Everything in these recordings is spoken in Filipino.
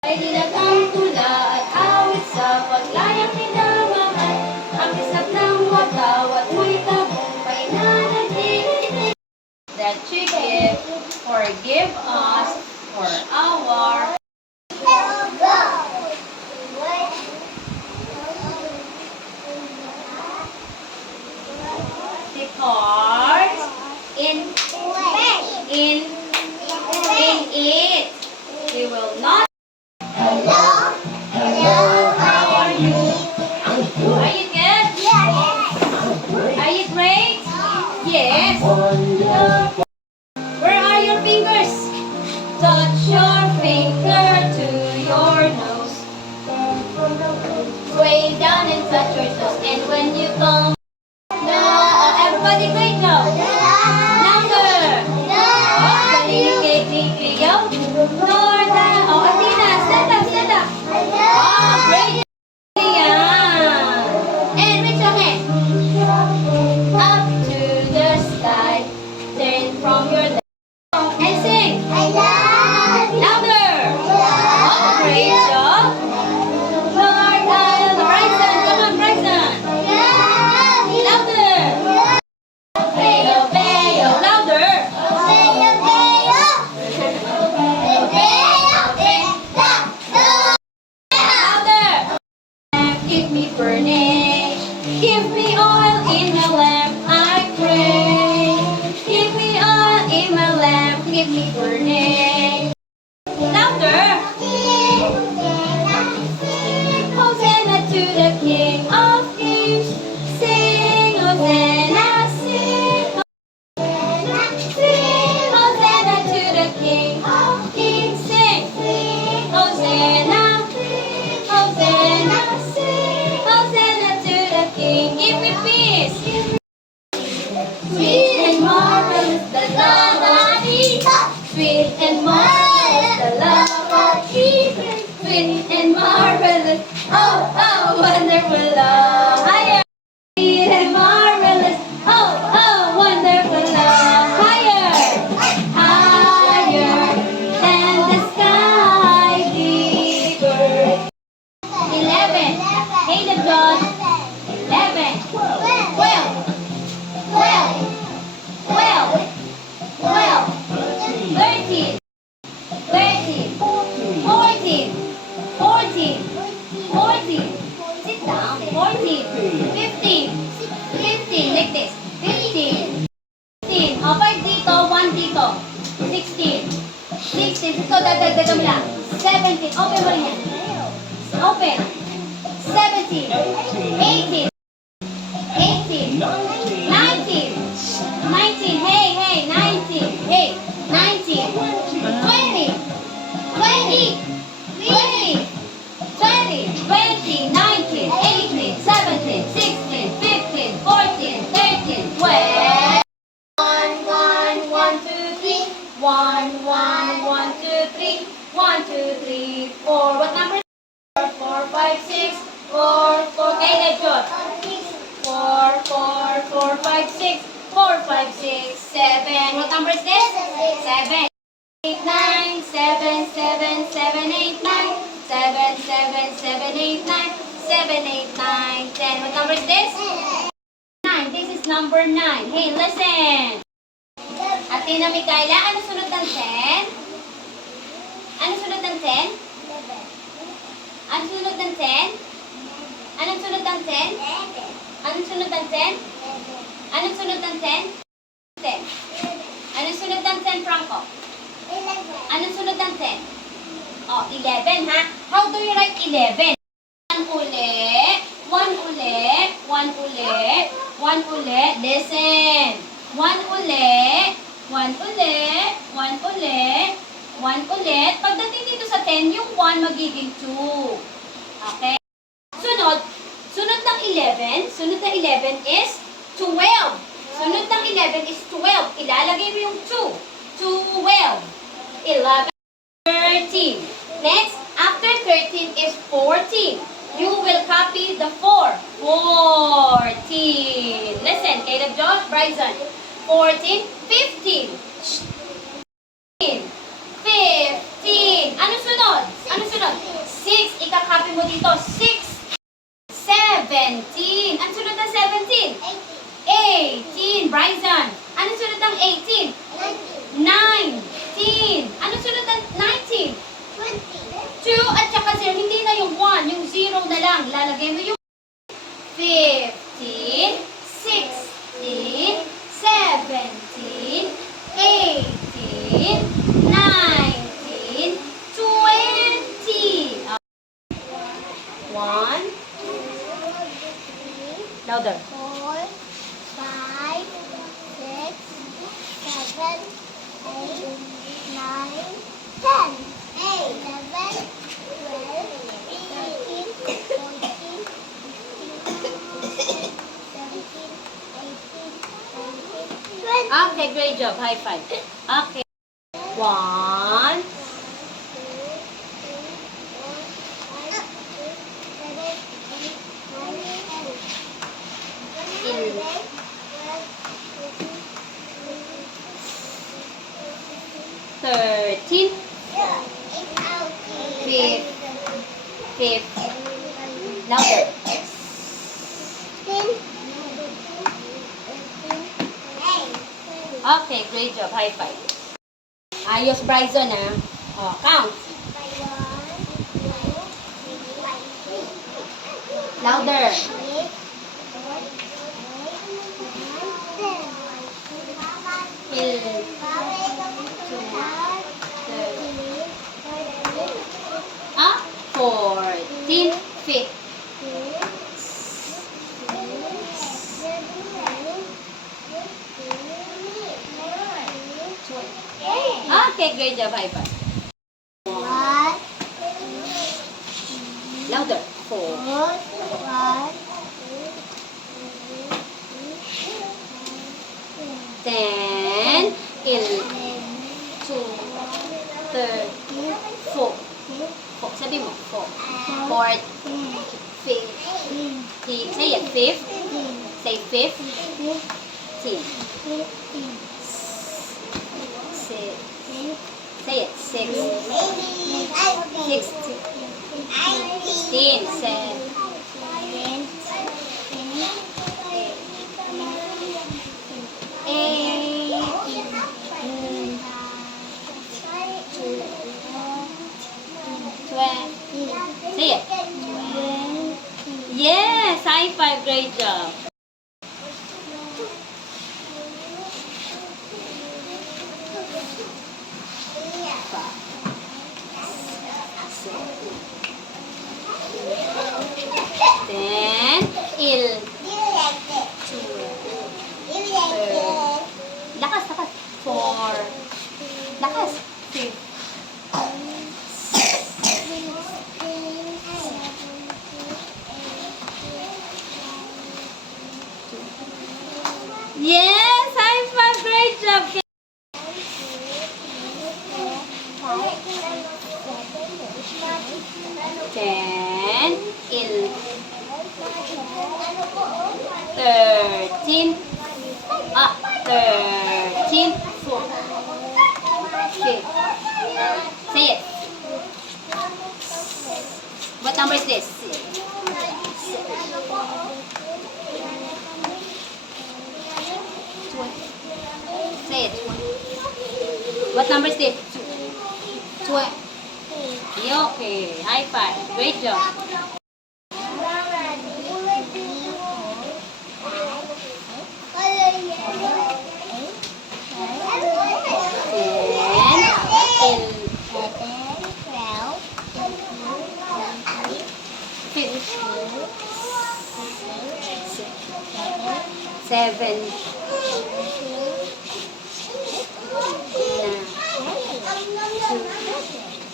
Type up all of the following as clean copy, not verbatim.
Ay nilagang tula at awit sa paglayang minamahal. Ang isap ng watawat mo'y tagumpay na nagtititi. That you give, forgive us for our because in it we will not. Hello, how are you? Are you good? Are you great? Yes. Where are your fingers? Touch your finger to your nose. Way down and touch your toes. And when you come, no, everybody great now. Number. Oh, yo. Norda. Oh, Athena, stand up, stand up. Oh, great. Yeah. And reach your hand up to the sky. Turn from your left and sing. Louder. Oh, great job. Lord, Bryson, come on, Bryson. Louder. Bayo, bayo, louder. Louder. Keep me burning. Give me oil in my lamp, I pray. Give me oil in my lamp, keep me burning. Louder. Hosanna to the King of Kings. Sing, Hosanna, sing. Sing, Hosanna to the King of Kings. Sing, Hosanna, Hosanna, sing. Hosanna to the King. Give me peace. Sweet and marvelous the love of Jesus. Sweet and marvelous the love of Jesus. Sweet and marvelous, oh, oh, wonderful love. Higher. Sweet and marvelous, oh, oh, wonderful love. Higher, higher, and the sky deeper. 11. Hey, the God. 11. 12. 13. 13. 14. 14. 14. Sit down. 14. 15. 15. Like this. 15. 15. Oh, 5 dito, 1 dito. 16. 16. Ito, dagdag mo lang. 17. Open mo rin yan. Open. 17. 18. 18. 19. 19. Hey, hey, 19. Hey, 19. 20. 20. 20. 20, 19, 18, 17, 16, 15, 14, 13, 12. 1, 1, 1, 2, 3. 1, 1, 1, 2, 3. 1, 2, 3, 4. What number? 4, 5, 6. 4, 4. Okay, let's go. 4, 4, 4, 5, 6. 4, 5, 6, 7. What number is this? 7. 8, 9, 7, 7, 7, 8, 9. 7, 7, 7, 8, 9. 7, 8, 9, 10. What number is this? 9. This is number 9. Hey, listen. Athena Micaela, ano sunod ng 10? Ano sunod ng 10? Ano sunod ng 10? Anong sunod ng 10? Anong sunod ng 10? Anong sunod ng 10? 10. Anong sunod ng 10, Franco? Anong sunod ng 10? Oh, 11, ha? How do you write 11? 1 uli, 1 uli, 1 uli, 1 uli, listen. 1 uli, 1 uli, 1 uli, 1 ulit. Pagdating dito sa 10, yung 1 magiging 2. Okay? Sunod ng 11, sunod ng 11 is 12. Sunod ng 11 is 12. Ilalagay mo yung 2. 12. 11. 13. Next, after 13 is 14. You will copy the 4. 14. Listen, Caleb, Josh, Bryson. 14, 15. 15. Ano sunod? Ano Ano sunod? 6. Ikakopy mo dito. 6. 17. Ano sunod ng 17? 18. Bryson. Ano sunod ng 18? 19. Ano sunod ng 19? 2 at saka 0. Hindi na yung 1. Yung 0 na lang. Lalagay mo yung 15, 16, 17, 18, 19, 20. 1. Louder. 4, 5, 6, 7, 8, 9, 10, 11, 12, 13, 14, 15, 16, 17, 18, 20. Okay, great job. High five. Okay. 1, 13, 15. Louder. Okay, great job. High five. Ayos, Bryson, ah. Oh, count. Louder. Ah, 14, 15. Okay, great job. High five. Louder. 4, 10, 11, 12, 4. Sabi mo, 4. 14, 15. Say it, 5. Say 15. Say it, 6. 16, 7. 20. Say it. Yes, high five, great job. Then, lakas, lakas. 4. Lakas. 5. Yes, high five, great job. 10, 11, 13, 13, 4, 5. Say it. What number is this? Say it. What number is this? 20. Okay, high five. Great job. Seven.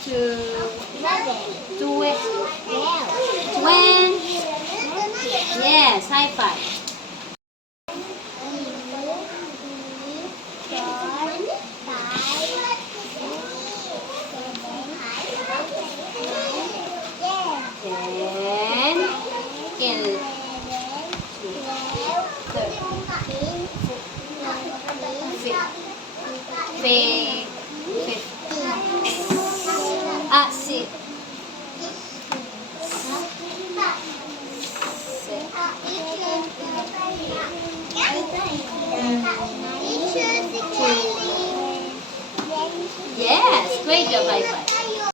20. Yes, high five. Great job, high five.